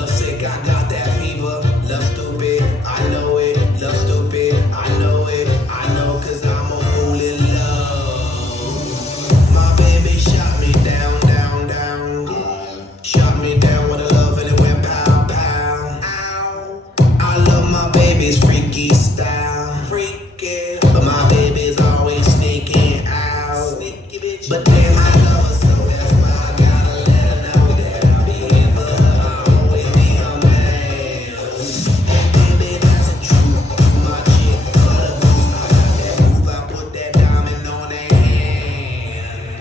Love sick, I got that fever. Love stupid, I know it. Love stupid, I know it. I know 'cause I'm a fool in love. My baby shot me down, down, down. Shot me down with a love and it went pow, pow. Ow. I love my baby's freaky style. Freaky. But my baby's always sneaking out. Sneaky bitch. But damn, I love her so that's why I gotta let her know that I'll be here for her. I'll always be her man. And baby, that's a truth. My chick, but a goose. I got that move. I put that diamond on her hand.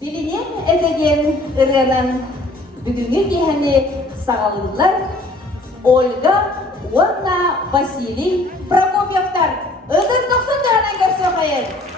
Dilinin edegen ırınan бүгінгі дегені сағалылар Ольга, Онна, Василий, Прокопьевтар. Ыдыз 90 тағынан көрсе қайын.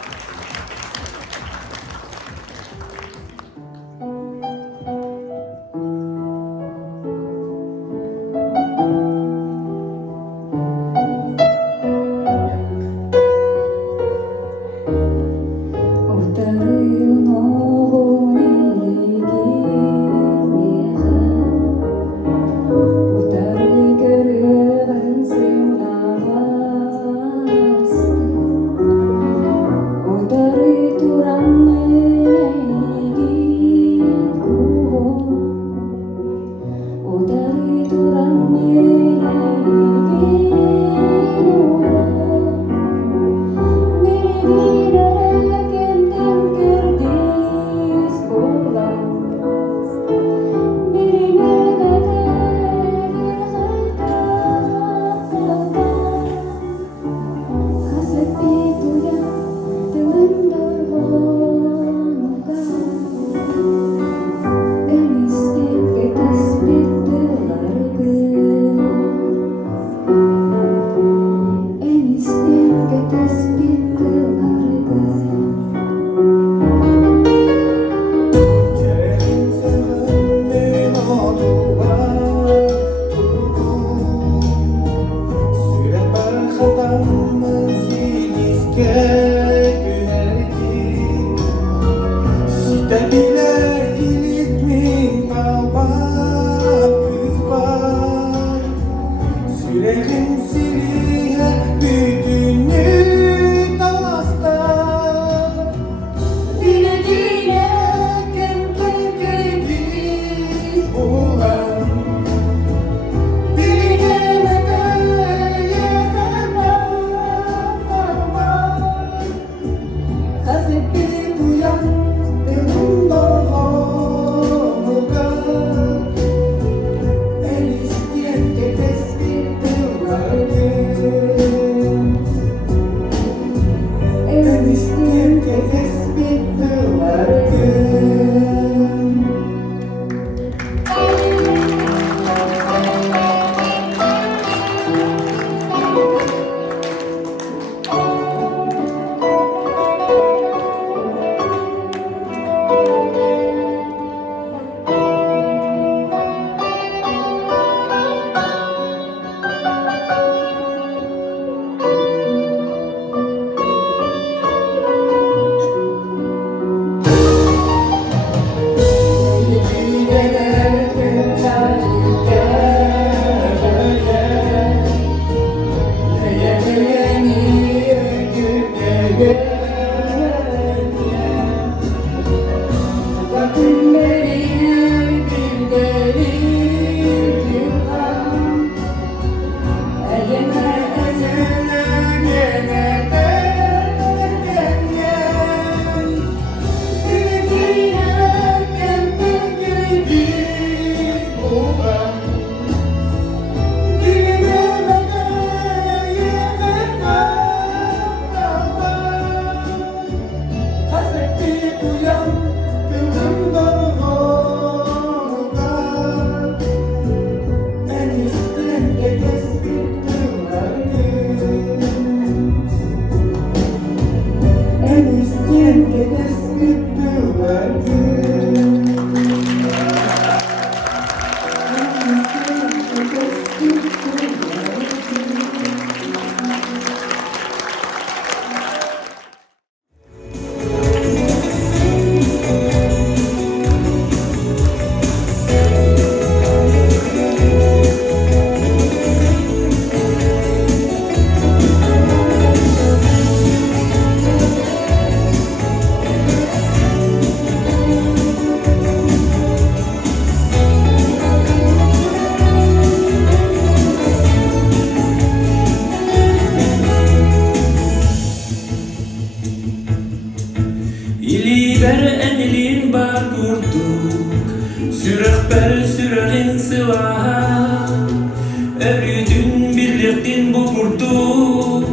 Өрүтүн бирликтин бу курдук,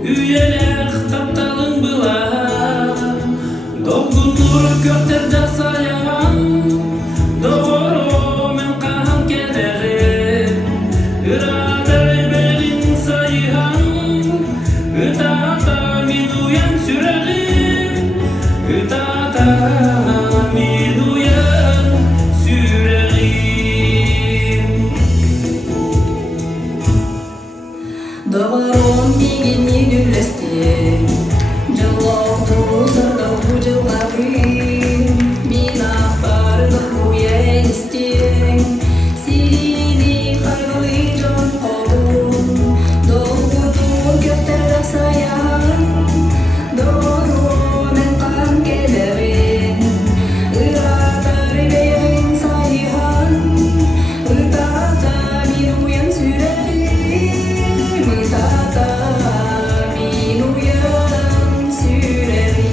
үйелек тапталың была. Долгунур көктерде саян, doğru men kahan kederim. Irader belin sayhan, ıtata min uyan sürerim. Itata min uyan sürerim. Doğru bilgini güllestim, Jaloktu sardau jelakim, Minapar kuyen isting, Sini khayroi jon kolum, Doğru göster sayang, Doğru men kan kederin, Iratar berin sayhan, Irtata minuyan sürerim, Irtata minuyan sürerim.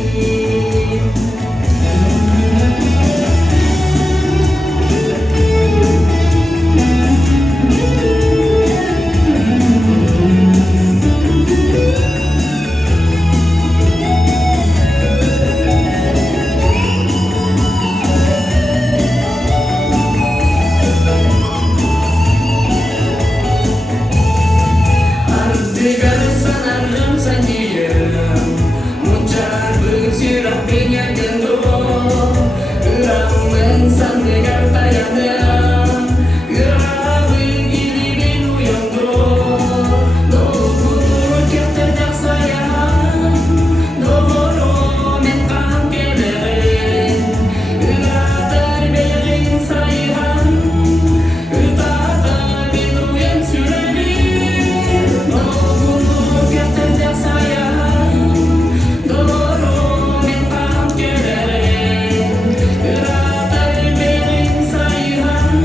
Artigar sanarım saniyem, Muncar bersirak minyak jendo. Rammen sandigar tayanam, Irawi gili binu yondo. Doğru kertedak sayang, Doğru men kan kederin. Iratar berin sayhan, Irtata binu yan sürerim. Doğru kertedak sayang, Doğru men kan kederin. Iratar berin sayhan,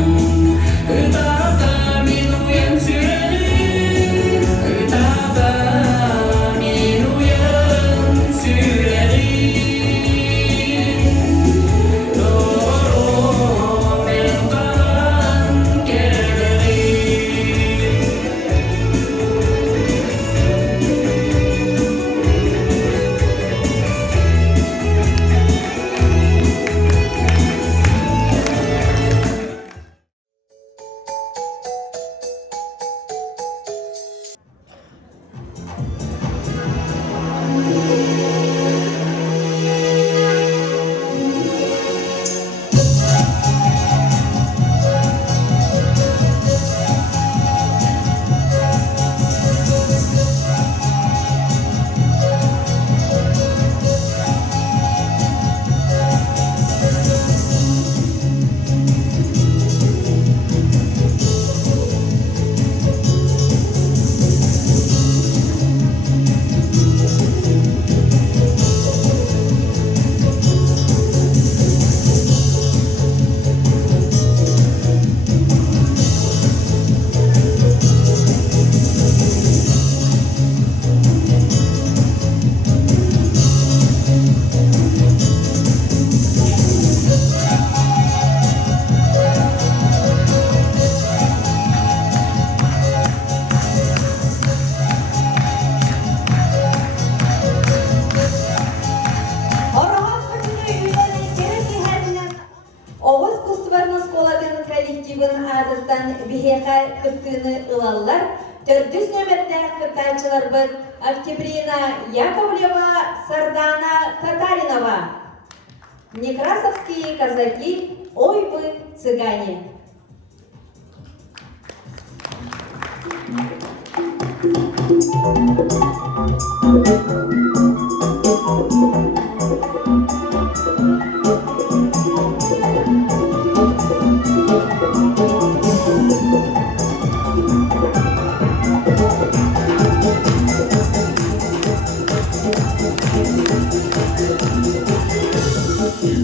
Irtata binu yan sürerim. Irtata binu yan sürerim. Doğru men kan kederin. Орогаз көчүнө үйлөрүн керек иһәринен Оғыз кустубарнын сколадын коллективын адыктан бихека кыттыны ылаллар, төрдүс нөмерде кытачылар быт Октябрина Яковлева, Сардана Татаринова. Некрасовские казаки, ой вы цыгане.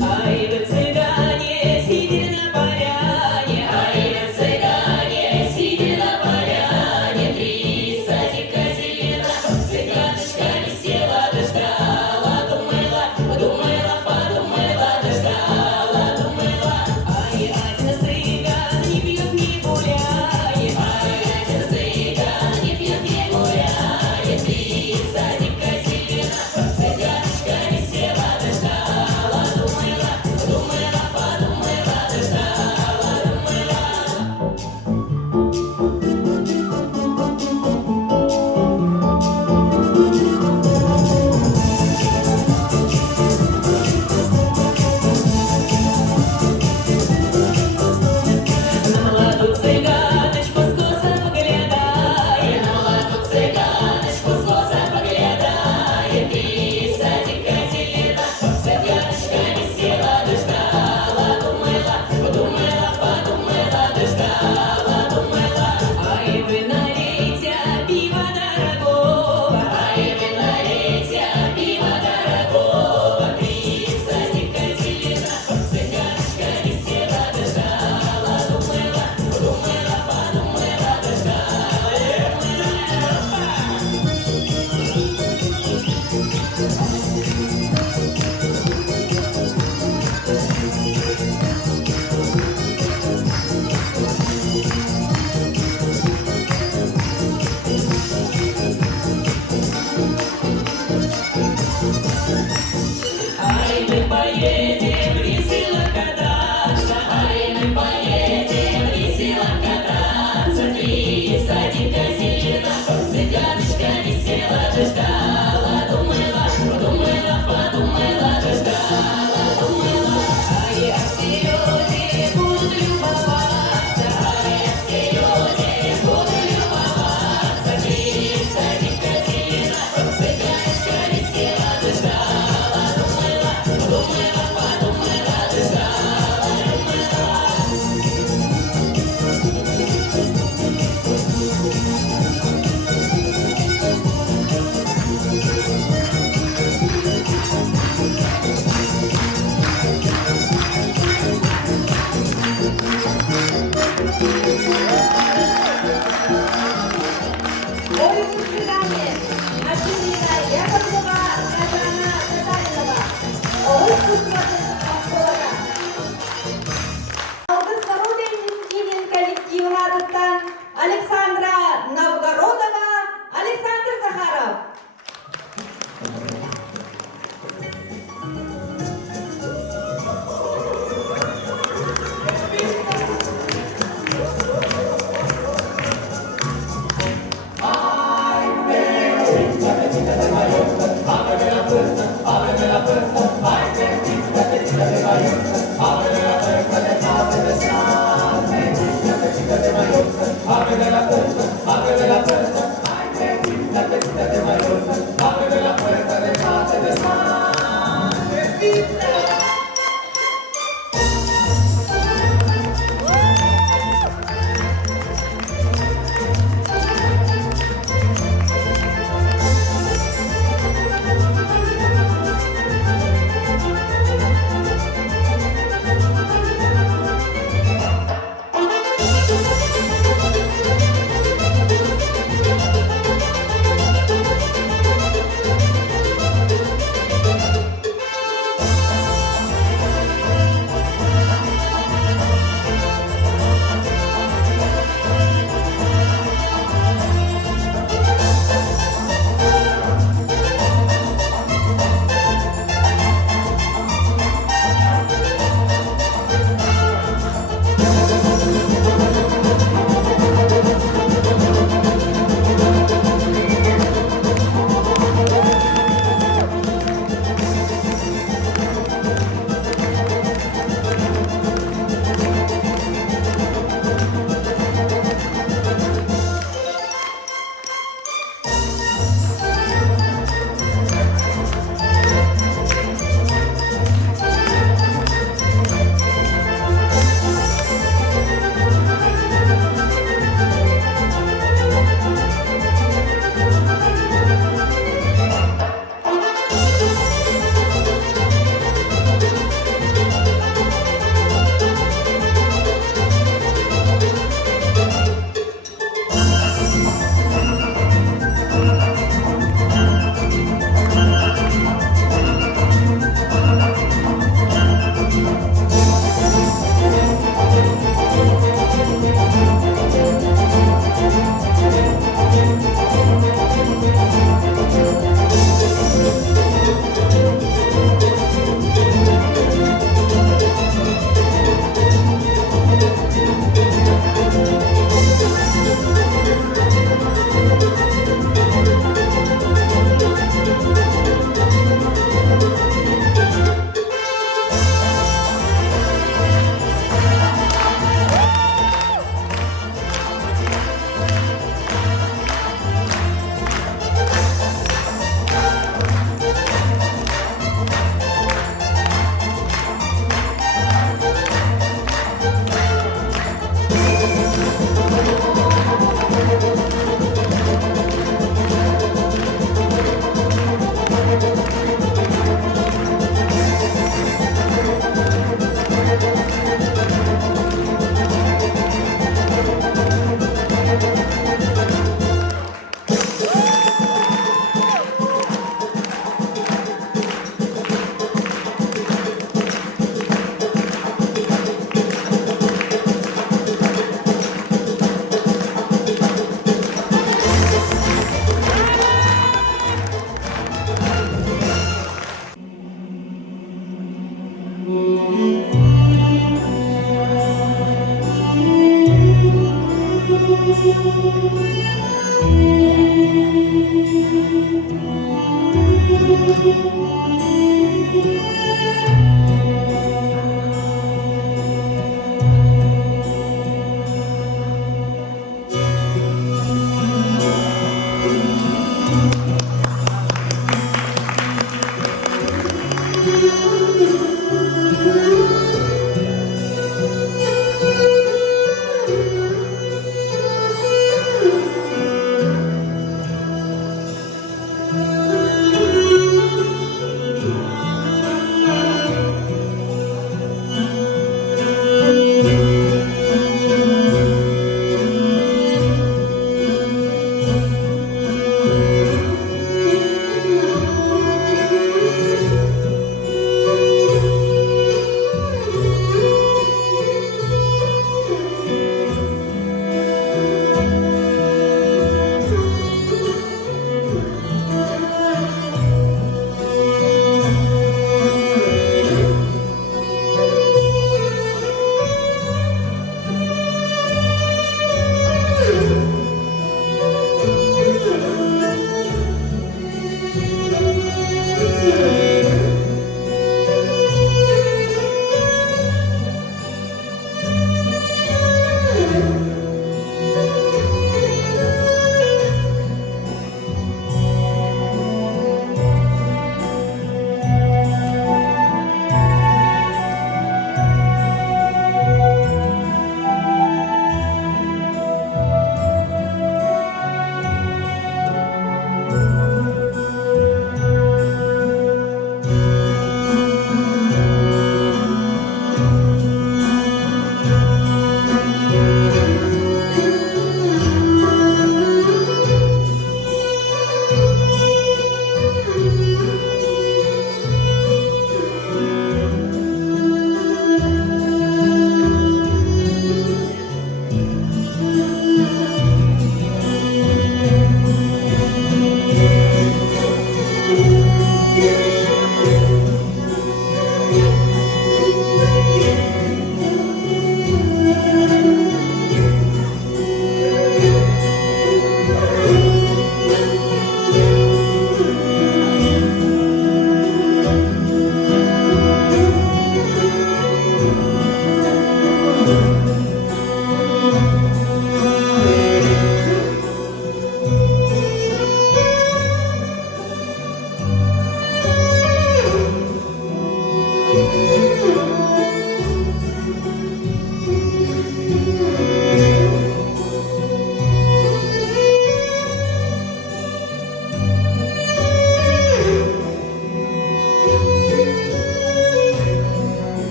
Ай вы цыгане, сидели на поляне, ай вы цыгане, сидели на поляне, 3 садика зелена, цыганочка висела. เ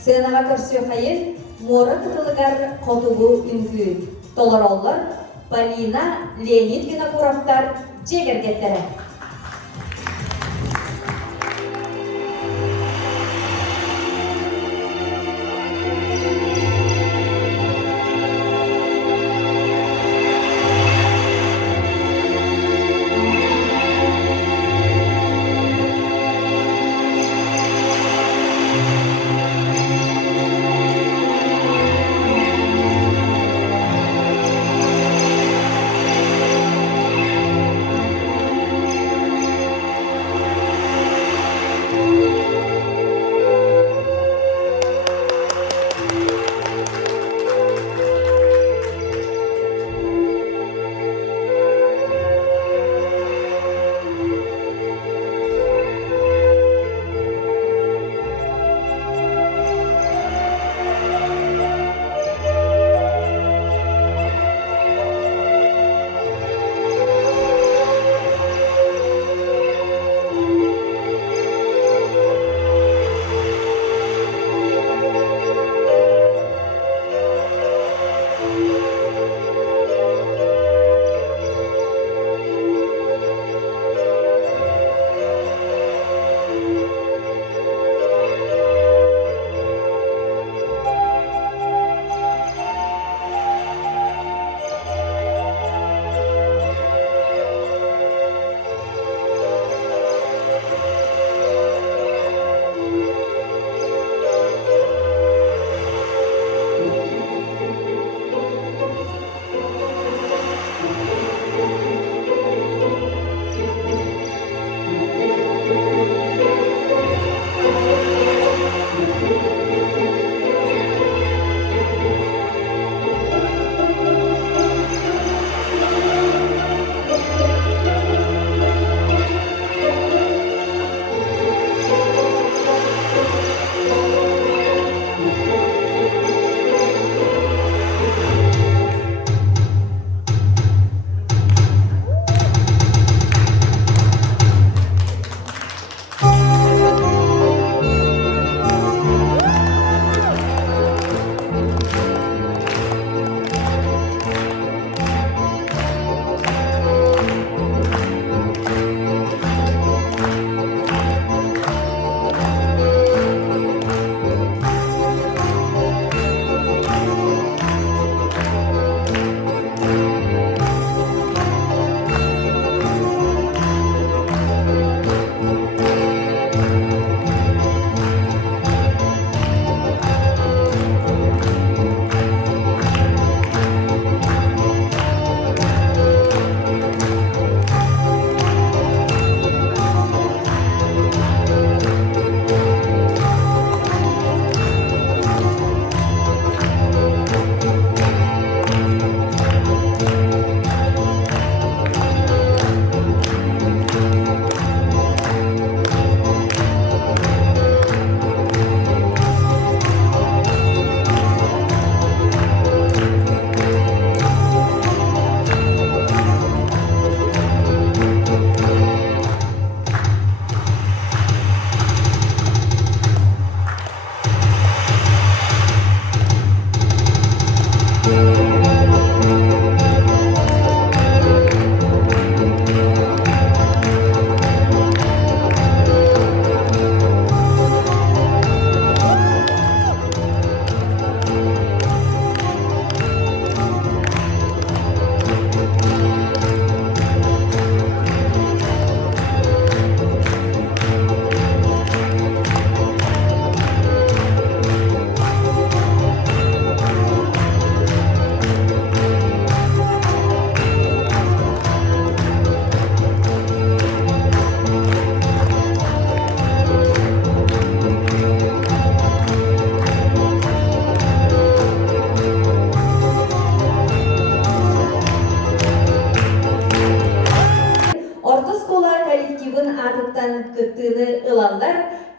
Сценаға көрсө хайын, моры кытылыгар котугу үңгү. Толороллар Полина, Леонид Винокуровтар жегергеттері.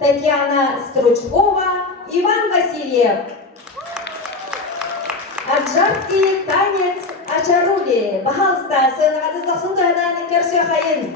Татьяна Стручкова, Иван Васильев. Аджарский танец Ачарули. Пожалуйста, сыграть засын тойдан керсия хайын.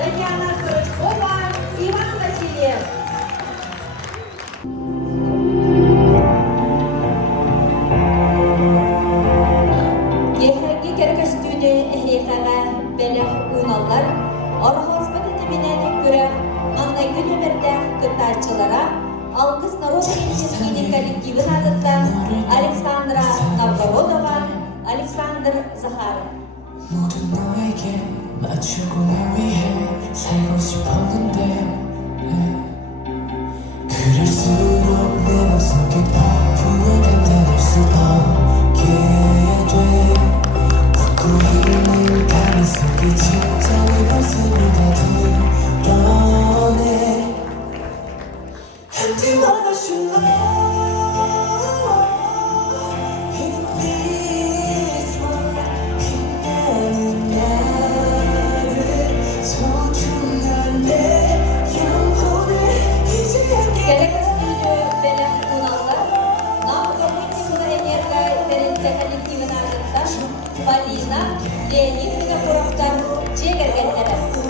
Татьяна Стручкова, Иван Васильев. Гехерги керкестүне эхейхага белех уйналлар, орхоспыты тиминен күрә, маңдайгы нөмердә кытайчылара, Алкыс народный коллективын адытта Александра Новгородова, Александр Захаров. 모든 너에게 맞추고는 위해 살고 싶었는데 그럴수록 내 맘속에 폭풍을 감당할 수 없게 돼 굳고 있는 가슴 속에 진짜의 모습을 다 드러내 And you wanna show Полина, Леонид, Кураптар, Чегергеттері.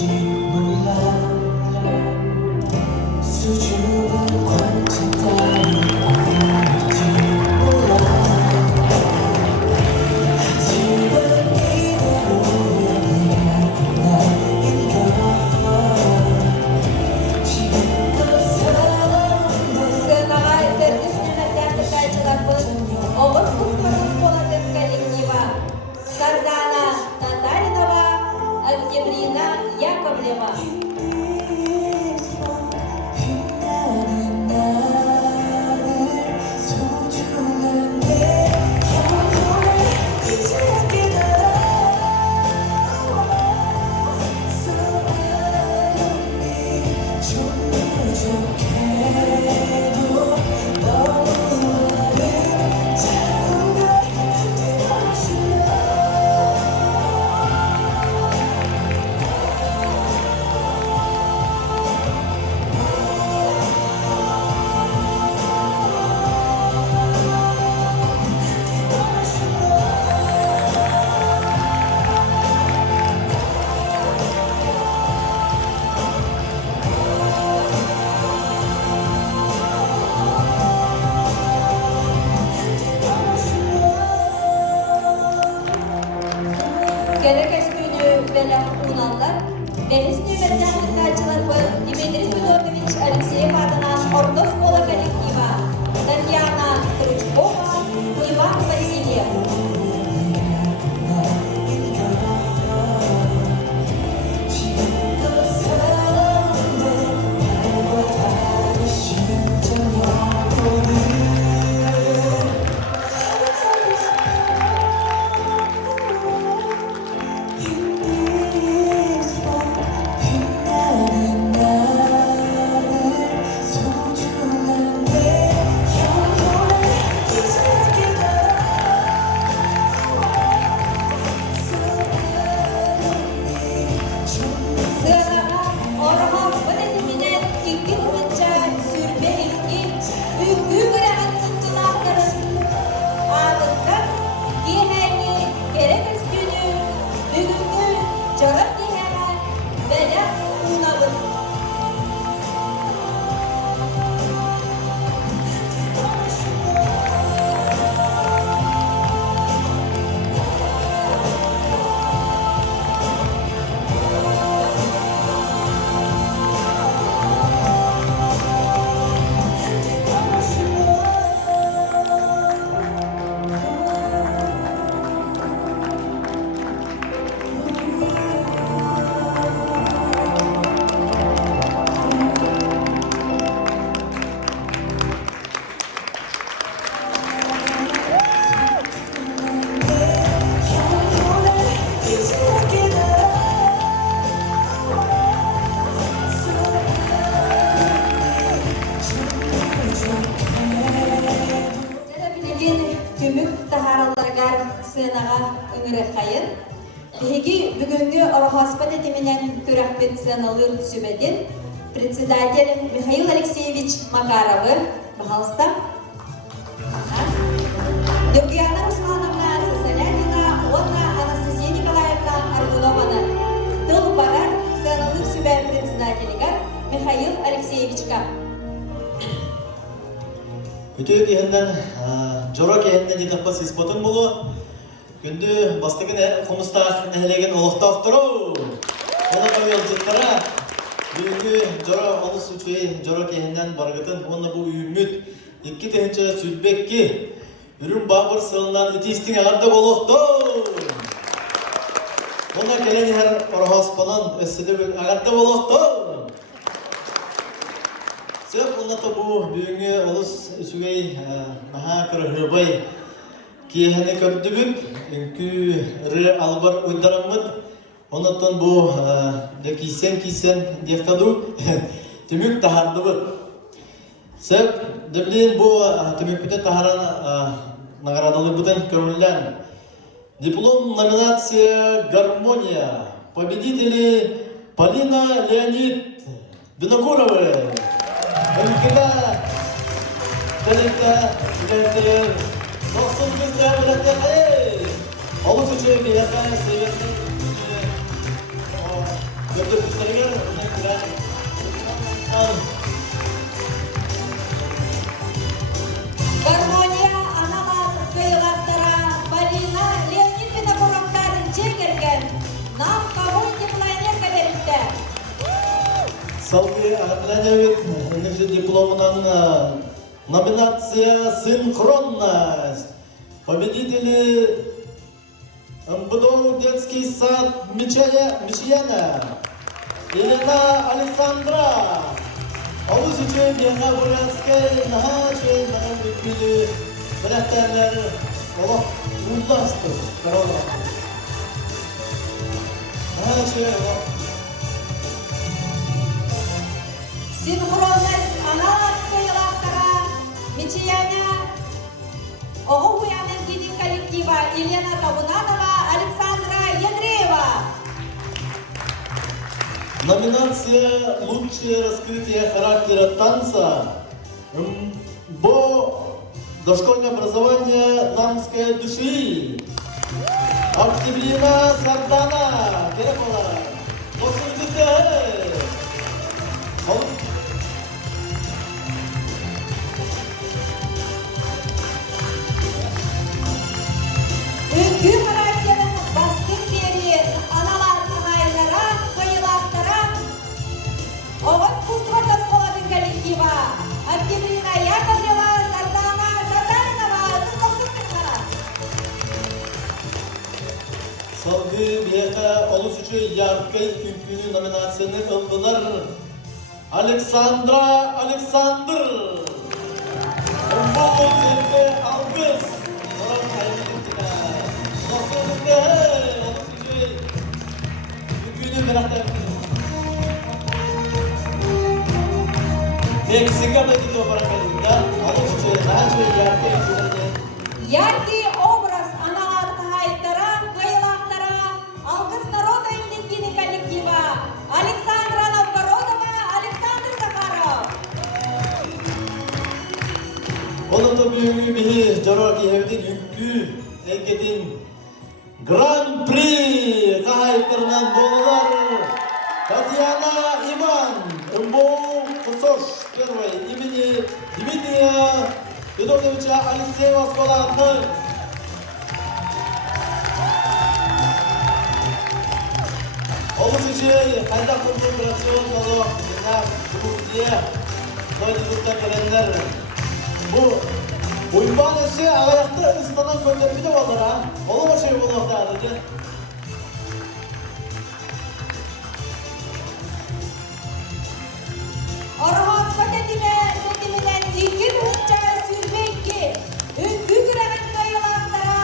아닐지 몰라 수줍은 관찰 따위 아닐지 몰라 하지만 이대로면 나인 걸 지금껏 살아온 Сценаға тәртісінен тәңгі Оғыз Құспарыз болатын коллектива Сардана Татаринова, Октябрина Яковлева. 빛나는 나를 소중한 내 영혼을 이제 깨달아 사랑이 좀 부족해도 너무 많은 작은 걸 되어주려 Gerekes günü vela unallar. Behis nöbetten ıkkalçılar bu Дмитрий Федотович Алексеев adına Ордос Пола коллектива. Татьяна Стручкова, Иван Васильев. 지금껏 살아온 내 발과 다른 심장이었거든 빛나는 나를 소중한 내 영혼을 이제 깨달아 Sığınağa Orhan Spadatimine iki hıvınca sürbe ilgi Üggü gören tıncılarların ağlıkta Diheni gerekes günü Bügüngü Jorok dihene Vela unavın. Bilgin tümük taharalargar sığınağa ıngırı kayın. Peki bugünkü Orhospat etiminen türakbet sığınalır sübedin. Председатель Михаил Алексеевич Макаровы. Пожалуйста. Дубьяна Руслановна Сосолянина, Отна Анастасия Николаевна Аргунованы. Тыл барар сığınalır süбе председателіга Михаил Алексеевичка. Өтөк ехенден, жорок ехенден жетаппас испотын болу. Күнді бастығын құмыстақ әхілеген олықтақ тұру. Оны қойыл жыттара. Бүгінгі жора олыс үчей жорок ехенден барғытын. Оны бұл үйімміт. Екі тәхінші сүлбекке. Үрін бабыр сылынан итистің ағарды болуқты. Оны келен ехер орғаспанан өссіді ағарды болуқты. Сөп оннаты бұл бүгінгі олыс үсігей маға кірі кейхені көрді бүт, үнкі рі албар ұйдарамыд. Оннаттан бұл кейсен дектаду түмік тахарды бұд. Сөп дәбілен бұл түмік бүті тахаран нағарадалы бұтын көрілген. Диплом номинация «Гармония». Победители Полина Леонид Винокуровы. Ülkede birlikte ilerleyen dostum bizle birlikte hayır. Olus için bir yakayı seviyesi көптөр күттерігер, Гармония аналар кыйлактара Полина Леонид Винокуровтарын чекерген нам кого теплоэнерго берипте. Салгы Ағатыланевит энерджи дипломынан номинация «Синхронность». Победители МБДУ детский сад Мичьяна Елена Александра. Алыс үшін Яға Бурятскай, Наға үшін Наға Бүкілі біләттәрлер олақ ұлдастыр. Наға үшін олақ. Синхронность аналар кыйлактара Мичьяна Оғуяның гидин коллектива Елена Табунанова, Александра Ядреева. Номинация «Лучшее раскрытие характера танца» МБО «Дошкольное образование дамской души». Октябрина Сардана. Керепала. Үңгі характерін бастың берін аналар қанайлара, қойылақтара. Оғыз Кустратас қоладың коллектива. Октябрина Яковлева, Сардана Сардаринова. Тұздақсың қана. Салгы бияқа олыс үші яркай күнкүні номинацияны ылдылар. Александра Александр. Бұл өтелді алғыз. Оран қайдың Насылды олыс үші күнкүні бірақтар. Мексикада дейді барақалында. Олыс үші нәжі яркай күнкүні. Яркий образ аналар қағайттара, қойылақтара. Алғыз народа индекini коллектива. Александра Новгородова, Александр Захаров. Онында бүгінгі бігі жарақ евдің үңкі әкетін Гран-при қағайттарынан болылар. Татьяна Иван, МБО Кусош, первой имени Дмитрия Федоровича Алексеева Сколатны. Олыс үші қайда құрды операцион олы Жумурдия Нойдығырда келендер. Бұл ұйбан өсі ағаяқты ұстанан көндерді де олар, олы өші болуақта адыды. Орғыз көтетімінен 2 минутча сүрмекке. Үңгі күрәген қойылақтара.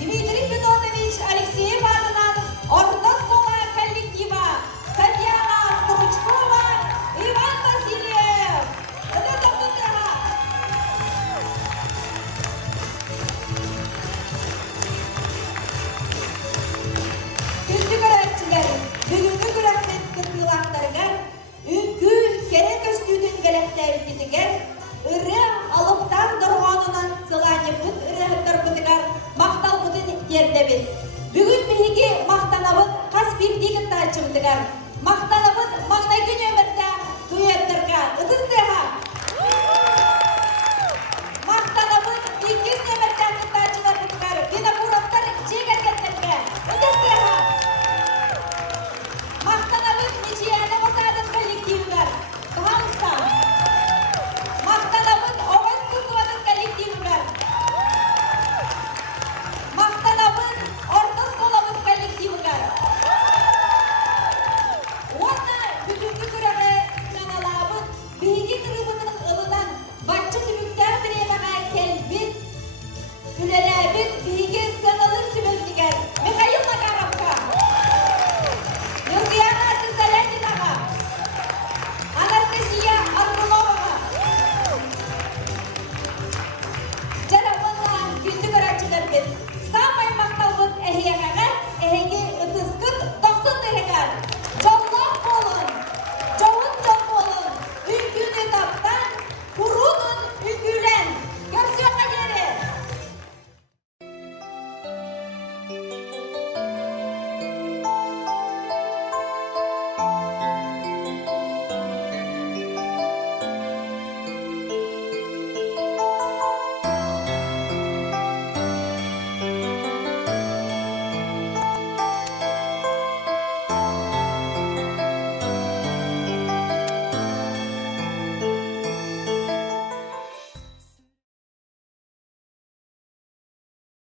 Дмитрий Федорович Алексеев адынан Ордос Кола коллектива. Татьяна Стручкова, Иван Васильев. Это тоқтыға. Күнді көрәтчілер, бүгінгі көрәтмен күркілақтарығар, үңгі керек өстүйдің келектері кетігер, үрі алыптан дұрғанынан сыланы бұт үріғіттір бұтығар мақтал бұтын ердебет. Бүгін бейге мақтанабын қас бірдегі тачымдығар. Мақтал